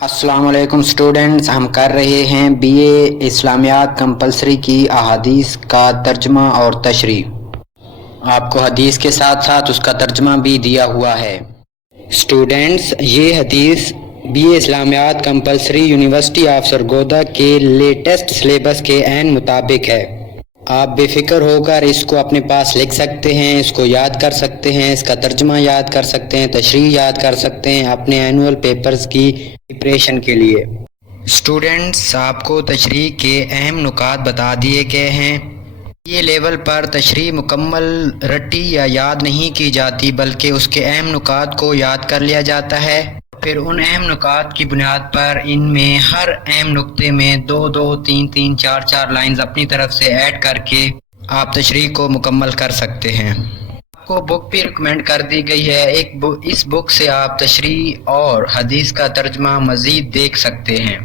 अस्सलाम वालेकुम स्टूडेंट्स, हम कर रहे हैं बीए इस्लामियात कंपलसरी की अहादीस का तर्जमा और तशरीह। आपको हदीस के साथ साथ उसका तर्जमा भी दिया हुआ है। स्टूडेंट्स, ये हदीस बीए इस्लामियात कंपलसरी यूनिवर्सिटी ऑफ सरगोदा के लेटेस्ट सिलेबस के ऐन मुताबिक है। आप बेफिक्र होकर इसको अपने पास लिख सकते हैं, इसको याद कर सकते हैं, इसका तर्जमा याद कर सकते हैं, तशरीह याद कर सकते हैं अपने एनुअल पेपर्स की प्रिपरेशन के लिए। स्टूडेंट्स, आपको तशरीह के अहम नुकात बता दिए गए हैं। ये लेवल पर तशरीह मुकम्मल रट्टी या याद नहीं की जाती, बल्कि उसके अहम नुकात को याद कर लिया जाता है। फिर उन अहम नुकात की बुनियाद पर इनमें हर अहम नुक्ते में 2-2, 3-3, 4-4 लाइंस अपनी तरफ से ऐड करके आप तशरीह को मुकम्मल कर सकते हैं। आपको बुक भी रिकमेंड कर दी गई है। इस बुक से आप तशरीह और हदीस का तर्जमा मज़ीद देख सकते हैं।